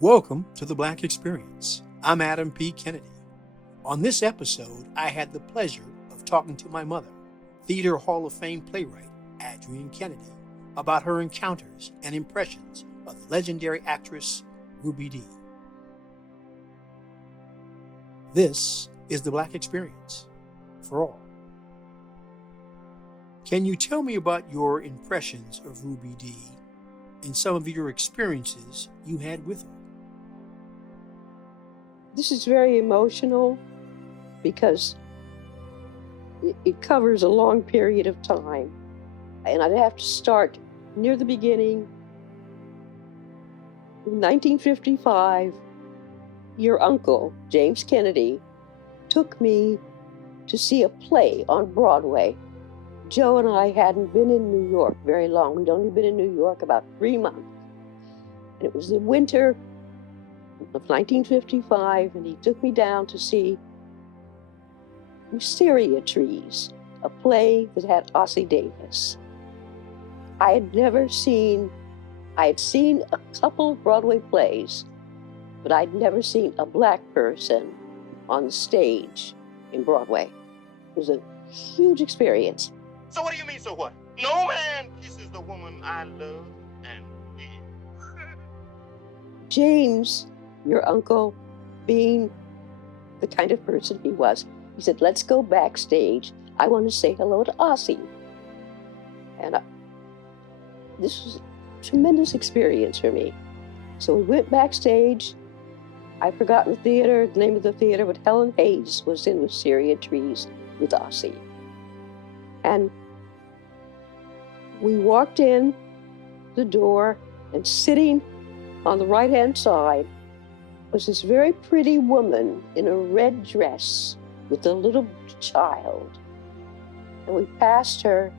Welcome to the Black Experience. I'm Adam P. Kennedy. On this episode, I had the pleasure of talking to my mother, Theater Hall of Fame playwright Adrienne Kennedy, about her encounters and impressions of the legendary actress Ruby Dee. This is the Black Experience for all. Can you tell me about your impressions of Ruby Dee and some of your experiences you had with her? This is very emotional because it covers a long period of time. And I'd have to start near the beginning. In 1955, your uncle, James Kennedy, took me to see a play on Broadway. Joe and I hadn't been in New York very long. We'd only been in New York about 3 months. And it was the winter of 1955, and he took me down to see Wisteria Trees, a play that had Ossie Davis. I had seen a couple of Broadway plays, but I'd never seen a black person on stage in Broadway. It was a huge experience. So what do you mean, so what? No man kisses the woman I love and live. James, your uncle, being the kind of person he was, he said, let's go backstage. I want to say hello to Ossie. And this was a tremendous experience for me. So we went backstage. I've forgotten the name of the theater, but Helen Hayes was in Wisteria Trees with Ossie. And we walked in the door, and sitting on the right-hand side was this very pretty woman in a red dress with a little child. And we passed her,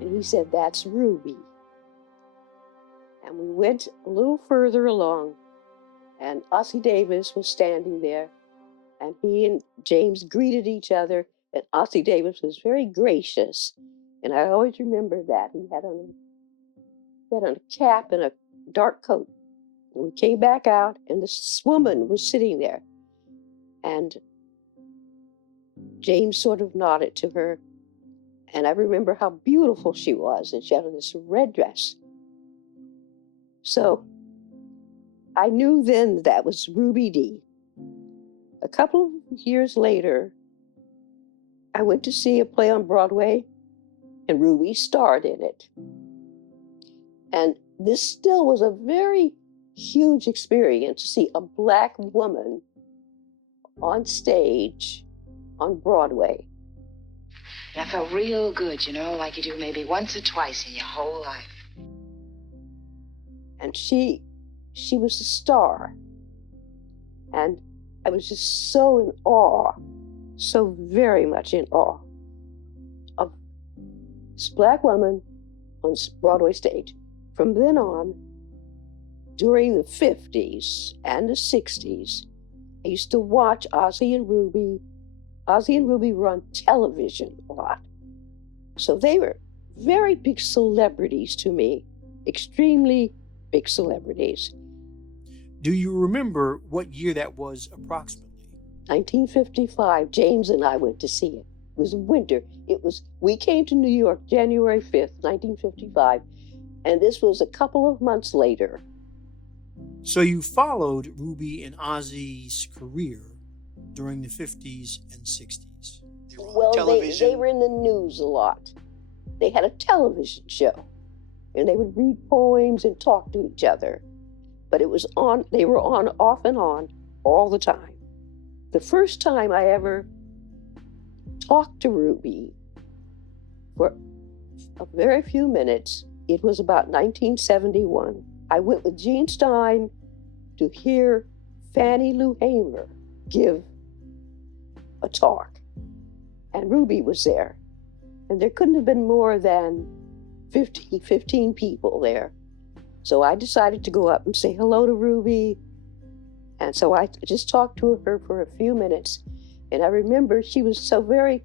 and he said, "That's Ruby." And we went a little further along, and Ossie Davis was standing there, and he and James greeted each other, and Ossie Davis was very gracious. And I always remember that. He had on a cap and a dark coat. And we came back out, and this woman was sitting there. And James sort of nodded to her. And I remember how beautiful she was. And she had on this red dress. So I knew then that was Ruby Dee. A couple of years later, I went to see a play on Broadway, and Ruby starred in it. And this still was a very huge experience to see a black woman on stage on Broadway. And I felt real good, like you do maybe once or twice in your whole life. And she was a star. And I was just so in awe, so very much in awe of this black woman on Broadway stage. From then on, during the 50s and the 60s, I used to watch Ossie and Ruby. Ossie and Ruby were on television a lot. So they were very big celebrities to me, extremely big celebrities. Do you remember what year that was approximately? 1955, James and I went to see it. It was winter. We came to New York January 5th, 1955, and this was a couple of months later. So you followed Ruby and Ossie's career during the 50s and 60s. Well, they were in the news a lot. They had a television show, and they would read poems and talk to each other. But they were on, off and on, all the time. The first time I ever talked to Ruby for a very few minutes, it was about 1971. I went with Gene Stein to hear Fannie Lou Hamer give a talk. And Ruby was there. And there couldn't have been more than 15 people there. So I decided to go up and say hello to Ruby. And so I just talked to her for a few minutes. And I remember she was very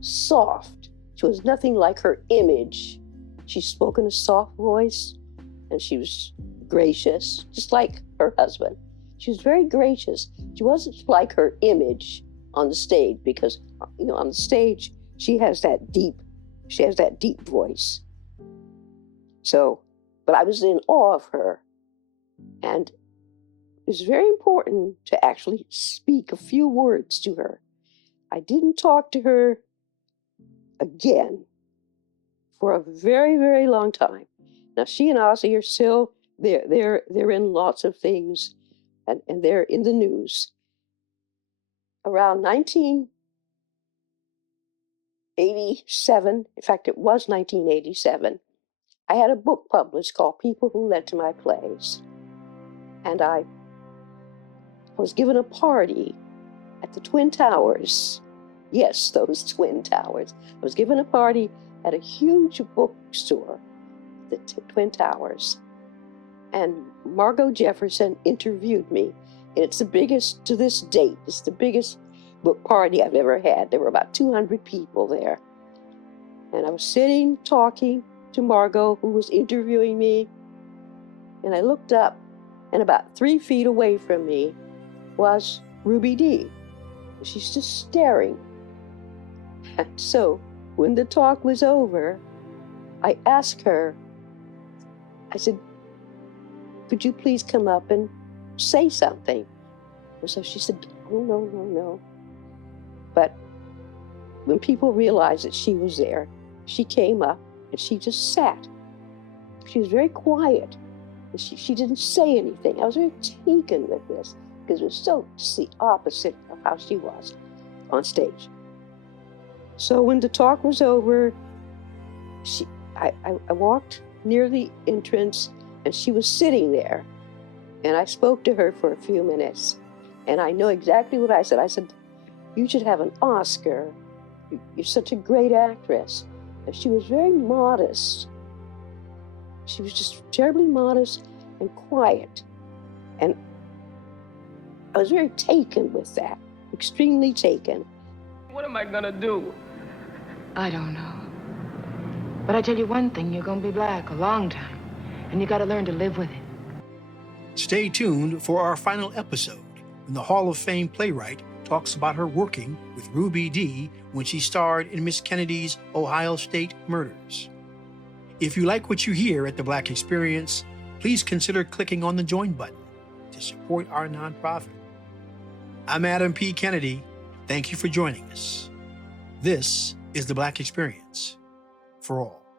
soft. She was nothing like her image. She spoke in a soft voice, and she was gracious, just like her husband. She was very gracious. She wasn't like her image on the stage because, on the stage, she has that deep voice. So, but I was in awe of her. And it was very important to actually speak a few words to her. I didn't talk to her again for a very, very long time. Now, she and Ozzy are still, they're in lots of things, and they're in the news. Around 1987, in fact, it was 1987, I had a book published called People Who Led to My Plays. And I was given a party at the Twin Towers. Yes, those Twin Towers. I was given a party at a huge bookstore, the Twin Towers. And Margot Jefferson interviewed me. And it's the biggest, to this date, it's the biggest book party I've ever had. There were about 200 people there. And I was sitting, talking to Margot, who was interviewing me. And I looked up, and about 3 feet away from me was Ruby Dee. She's just staring. And so when the talk was over, I asked her, I said, could you please come up and say something? And so she said, oh, no. But when people realized that she was there, she came up and she just sat. She was very quiet. She didn't say anything. I was very taken with this because it was so the opposite of how she was on stage. So when the talk was over, I walked near the entrance and she was sitting there. And I spoke to her for a few minutes. And I know exactly what I said. I said, you should have an Oscar. You're such a great actress. And she was very modest. She was just terribly modest and quiet. And I was very taken with that, extremely taken. What am I gonna do? I don't know. But I tell you one thing, you're gonna be black a long time. And you gotta learn to live with it. Stay tuned for our final episode when the Hall of Fame playwright talks about her working with Ruby Dee when she starred in Miss Kennedy's Ohio State Murders. If you like what you hear at The Black Experience, please consider clicking on the Join button to support our nonprofit. I'm Adam P. Kennedy. Thank you for joining us. This is The Black Experience for all.